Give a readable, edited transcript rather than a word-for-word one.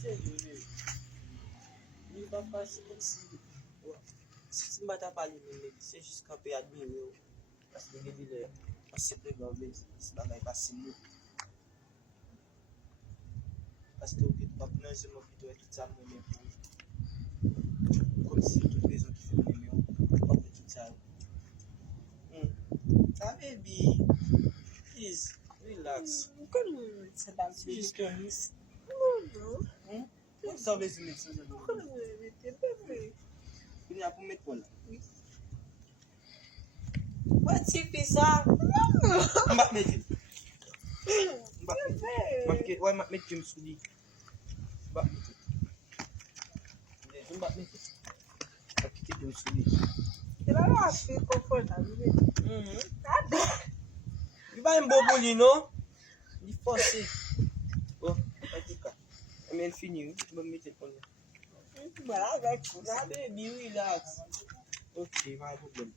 sérieux. Il va passer comme si... Si tu m'as parlé, c'est juste qu'on peut admirer. Parce que je dis, c'est plus grave, c'est pas mal passé mieux. Parce que tu vas plonger mon vidéo et tout ça, comme si toutes les autres films pas fait tout ça. Ah, baby, please, relax. Como você dá Just curious. Não. Quantos talvez você mete no Como eu meter bebê? Ele é para meter por lá. Pode se pisar? Mbak meter. Mbak meter. Why mbak meter sudi? Mbak meter. Mbak meter. Aqui tem um sudi. Ela não acha confortável mesmo. Nada. Il va un bobo, non? Il faut forcer. Oh, en tout cas. Mais fini, je vais me mettre pour là. Voilà, vai. Ah, baby, relax. Ok, pas de problème.